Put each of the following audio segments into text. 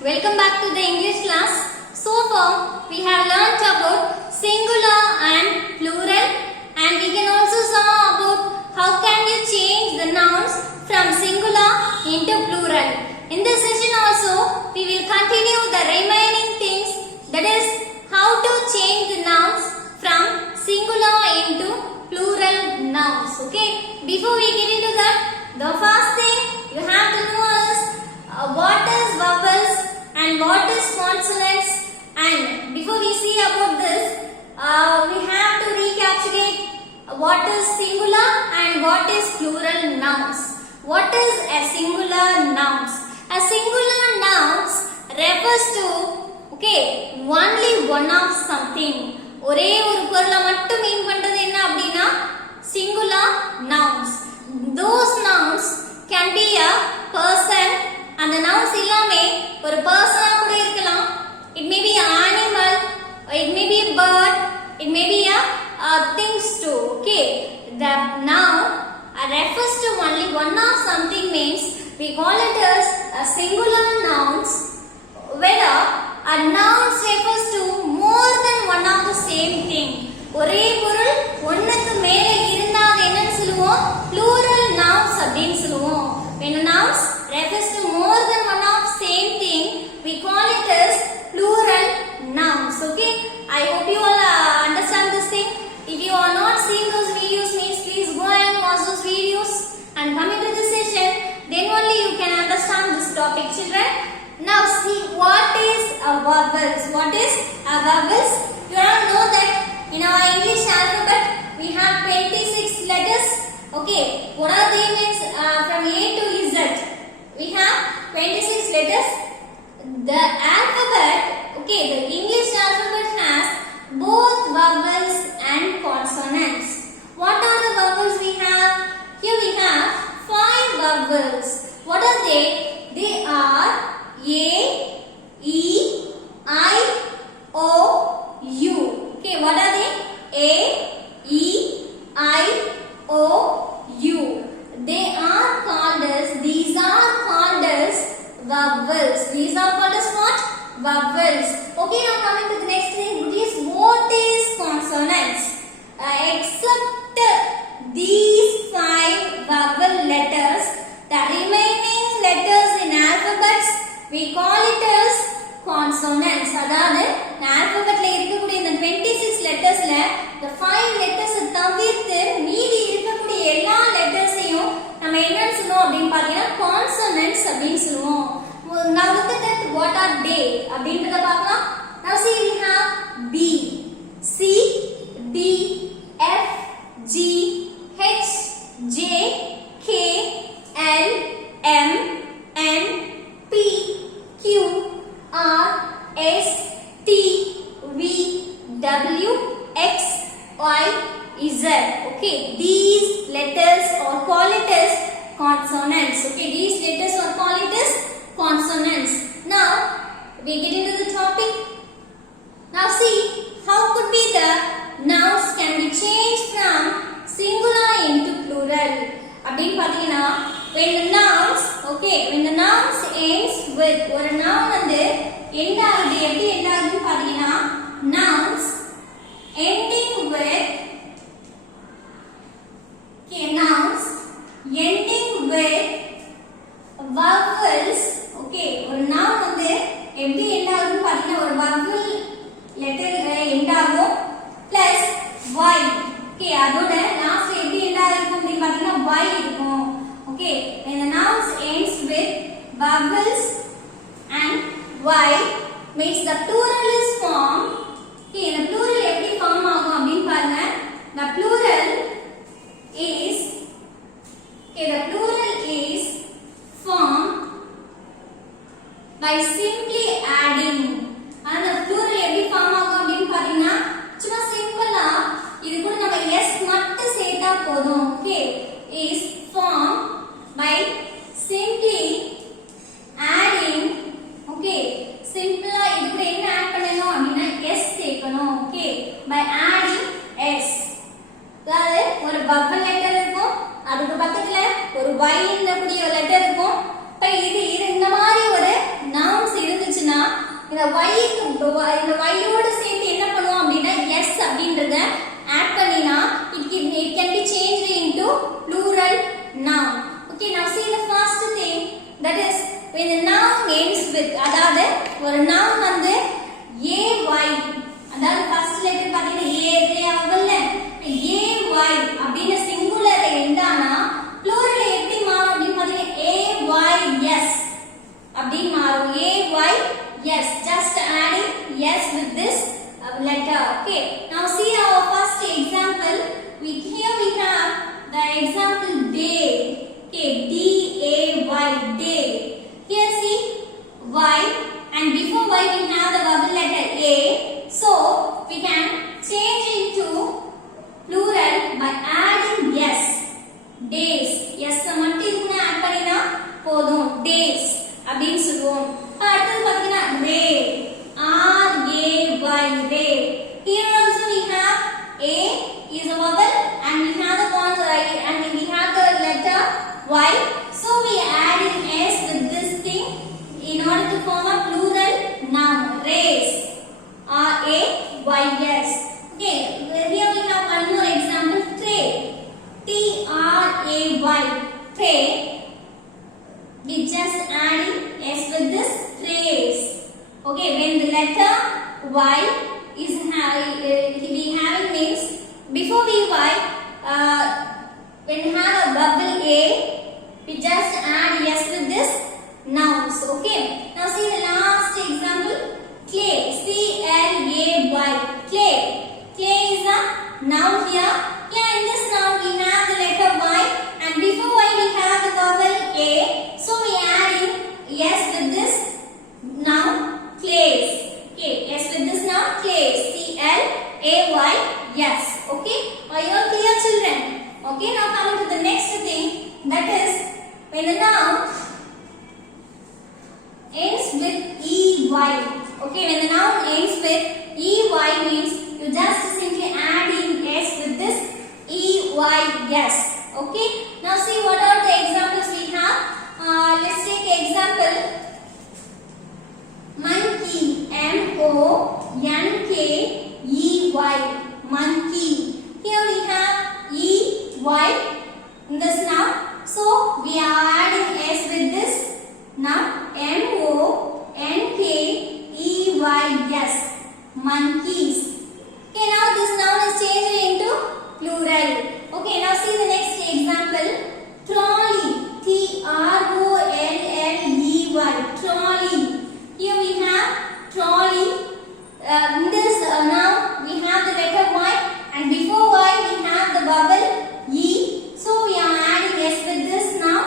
Welcome back to the English class. So far, we have learnt about singular and plural, and we can also saw about how can you change the nouns from singular into plural. In this session also, we will continue the remaining things, that is how to change the nouns from singular into plural nouns. Okay. Before we get into that, the first thing you have to know is what is vowels and what is consonants, and before we see about this, we have to recapitulate what is singular and what is plural nouns. What is a singular nouns? A singular nouns refers to only one of something. ஒரே ஒரு பொருளை மட்டும் மீன் பண்றது என்ன அப்படினா singular nouns. Those nouns can be a person. அந்த nouns எல்லாமே ஒரு பர்சனா கூட இருக்கலாம். It may be an animal, or it may be a bird, it may be a things too. Okay, the noun refers to only one of something means we call it as a singular nouns. Whether a noun refers to more than one of the same thing. ஒரே பொருள் ஒண்ணுக்கு மேல இருந்தா அது என்னன்னு சொல்லுவோம்? Plural nouns அப்படினு சொல்லுவோம். When a nouns refers to more than one of same thing, we call it as plural nouns. Okay, I hope you all understand this thing. If you are not seeing those videos, means please go and watch those videos and come into this session, then only you can understand this topic, children. Now see what is a vowels. What is a vowels? You all know that in our English alphabet we have 26 letters. Okay, what are they means from A to Z? We have 26 letters. The alphabet, the English alphabet has both vowels and consonants. What are the vowels we have? Here we have 5 vowels. What are they? They are A, E, I, O, U. Okay, what are they? A, E, I, O, U. They are called as, these are called as vowels. These are called as what? Vowels. Okay, now coming to the next thing, which is what is consonants? Except these 5 vowel letters, the remaining letters in alphabets, we call it as consonants. அதாவது alphabetல இருக்கக்கூடிய இந்த 26 lettersல the 5 letters தவிர்த்து மீதி இருக்கக்கூடிய எல்லா lettersையும் நம்ம என்னன்னு சொல்லுவோம் அப்படினு பாத்தீங்கன்னா consonants அப்படினு சொல்லுவோம். Now look at that, what are they அப்படின்றத பார்க்கலாம். Now see, we have B, C, D, F, G, H, J, K, L, M, N, P, Q, R, S, T, V, W, X, Y, Z. Okay, these letters are called it as consonants. Okay, these letters are called it as consonants. Now we get into the topic. Now see, how could be the nouns can be changed from singular into plural? அப்படினு பாத்தீங்கன்னா when the nouns ends with ஒரு noun வந்து end ஆகுது, எப்படி end ஆகுதுன்னு பாத்தீங்கன்னா nouns ending with vowels. ஒரு noun வந்து எப்படி end ஆகுதுன்னு பாத்தீங்கன்னா ஒரு vowel letter end ஆகும் plus y. அதோட லாஸ்ட் எப்படி end ஆகும் அப்படினு பாத்தீங்கன்னா y இருக்கும். When the nouns ends with vowels and y means the plural is formed. இந்த plural எப்படி form ஆகும் அப்படினு பாருங்க. The plural is formed by simply adding. அந்த plural எப்படி form ஆகும் அப்படினு பாத்தீங்கன்னா சும்மா சிம்பிளா இது கூட நம்ம s மட்டும் சேர்த்தா போதும். Is formed by simply adding. சிம்பிளா இது கூட என்ன ஆட் பண்ணனும் அப்படினா s சேர்க்கணும். by adding s. அதாவது ஒரு vowel letter இருக்கும், அதுக்கு பக்கத்துல ஒரு y ன்ற கூடிய லெட்டர் இருக்கும். இப்போ இது இந்த மாதிரி ஒரு nouns இருந்துச்சு இந்த y யோட சேர்த்து என்ன பண்ணுவோம் அப்படினா s அப்படின்றத ஆட் பண்ணினா it can be changed into plural noun. Okay, now see the first thing, that is when the noun ends with, அதாவது ஒரு noun வந்து ay, அதாவது first letter பாத்தீங்கன்னா a இதே ஆவல்ல ay அப்படின சிங்குலர் எண்ட் ஆனா plural எப்படி மாறும் அப்படி பாத்தீங்கன்னா ays அப்படி மாறும். ays, just adding s with this letter. Okay, now see our first example. Here we have the example day. Okay, day, day. Here see y, and before y we have the vowel letter a, so we can change into plural by adding s. days, s மட்டும் இதுக்கு add பண்ணினா போதும், days அப்படினு சொல்வோம். அடுத்து பாத்தீங்கன்னா ray, ray. Here also we have a is a vowel and we have the consonant and we have the letter y, so we add in s with this thing in order to form a plural noun, rays, rays. Okay, here we have one more example, tray, tray, tray. We just adding s with this trays. Okay, when the letter y is we having means before we y, when we have a vowel a, we just add s with this nouns. Okay, now see the last example, clay, clay. Clay is a noun here. Here in this noun we have the letter y, and before y we have the vowel a, so we add in s with this noun, clays. Okay, s with this noun, clays, clays. Okay, are you all clear, children? Okay, now coming to the next thing, that is when the noun ends with ey. Okay, when the noun ends with ey means you just simply add in s with this eys. Okay, now see what are the examples we have. Let's take example monkey, monkey, monkey. Here we have ey in this noun, so we are adding s with this noun, monkeys, monkeys. Okay, now this noun is changed into plural. Okay, now see the next example, trolley, trolley, trolley. Here we have trolley. In this now we have the letter y, and before y we have the vowel e, so we are adding s with this now,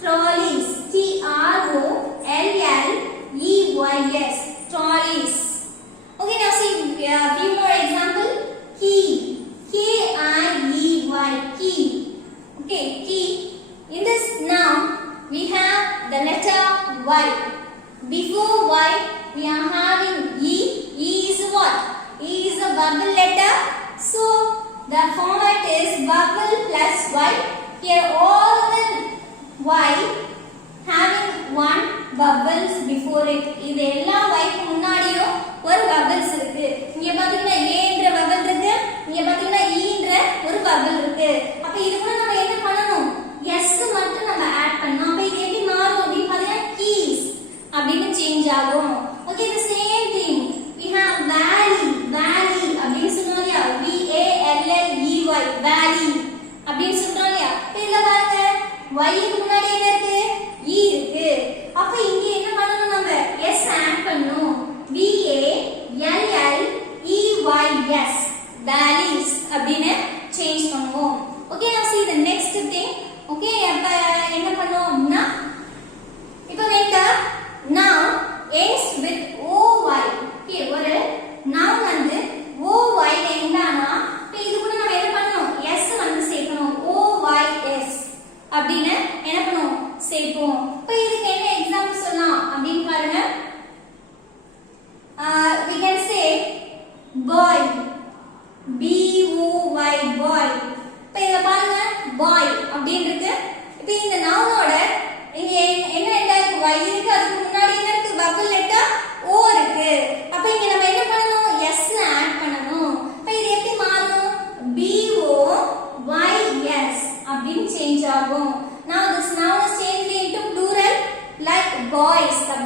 trolleys, trolleys, trolleys. Okay, now see few more example, key, key. Okay, key. In this noun we have the letter y. Before y we are having e. E is what? E is a vowel letter, so the format is vowel plus y. Here all the y having one vowels before it. இது எல்லா y க்கு முன்னாடியும் ஒரு vowels இருக்கு. இங்க பாத்தீங்கன்னா a என்ற vowel இருக்கு, இங்க பாத்தீங்கன்னா e என்ற ஒரு vowel இருக்கு. அப்ப இது கூட நம்ம என்ன பண்ணணும்? s மட்டும் நம்ம ஆட் பண்ணனும். அப்ப இது எப்படி மாறும் அப்படி பாத்தீங்கன்னா keys அப்படினு சேஞ்ச் ஆகும். Okay, the same thing we have valley, அப்படினு சொல்றோம் இல்லையா, valley, valley அப்படினு சொல்றோம் இல்லையா. இதுல பாருங்க y க்கு முன்னாடி என்ன இருக்கு? e இருக்கு. அப்ப இங்க என்ன பண்ணனும்? நம்ம s ஆட் பண்ணனும். valleys, valleys அப்படினு சேஞ்ச் பண்ணுவோம். Okay, now see the next thing. Okay, அப்ப என்ன பண்ணுவோம் அப்படினா இப்போ later noun ends with oy. Okay, ஒரு noun வந்து oy ல இருந்தானா இப்போ இது கூட நம்ம என்ன பண்ணனும்? s வந்து சேர்க்கணும். oys அப்படினு என்ன பண்ணுவோம்?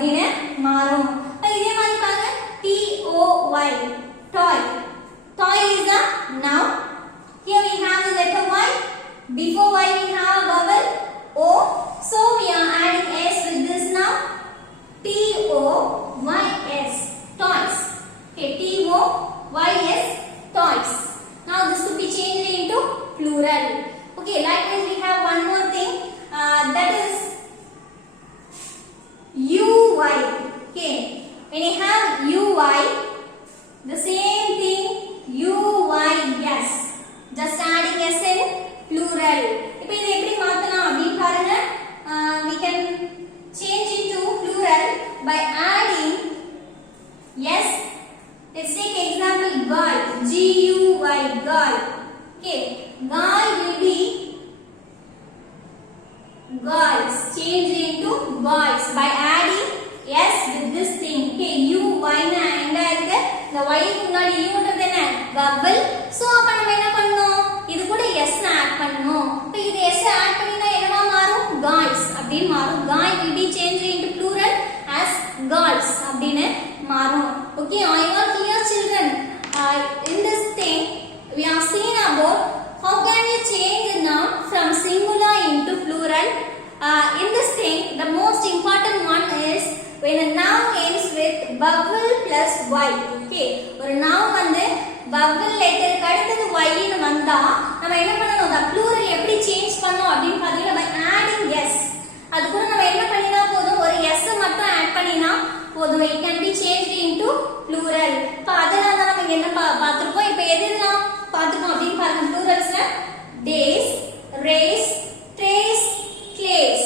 அப்படினு மாறும். இதே மாதிரி பாருங்க toy toy toy is a noun. Here we have the letter y. Before y we have a vowel o, so we are adding s with this noun. toys toys. Okay, toys toys. Now this could be changed into plural. Okay, likewise we have one more thing, that is uy. Okay, when you have uy, the same thing uys, just adding s in plural. இப்போ இதை எப்படி மாத்தலாம் அப்படி பாருங்க. We can change into plural by adding s. Let's take example guy, guy, guy. Okay, guy will be guys, changed into guys by adding s with this thing. Okay, uy na என்ன இருக்கு, இந்த y க்கு முன்னாடி u ன்றது என்ன vowel. So அப்ப நம்ம என்ன பண்ணனும், இது கூட s ஆட் பண்ணனும். இப்போ இது s ஆட் பண்ணினா என்னவா மாறும், guys அப்படி மாறும். guy will be changed into plural as girls அப்படினு மாறும். Okay, are you all clear children? In this thing we have seen about how can you change the noun from singular into plural. In this thing the most important one is when a noun ends with vowel plus y. Okay, ஒரு noun வந்து vowel letter க்கு அடுத்து y ன்னு வந்தா நம்ம என்ன பண்ணனும், the plural எப்படி சேஞ்ச் பண்ணனும் அப்படினு பாத்தீங்கன்னா by adding s. அது கூட நம்ம என்ன பண்ணினா போதும், ஒரு s மட்டும் ஆட் பண்ணினா போதும், it can be changed into plural. இப்ப அதனால தான் நம்ம இங்க என்ன பாத்துறோம், இப்போ எதெல்லாம் பாத்துறோம் அப்படினு பாருங்க. pluralsல days, race, trace, clays.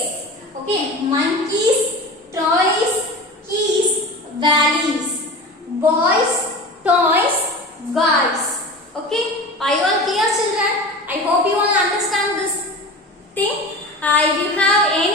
Okay, monkeys, toys, keys, valleys, boys, toys, girls. Okay, are you all clear children? I hope you all understand this thing. If you have any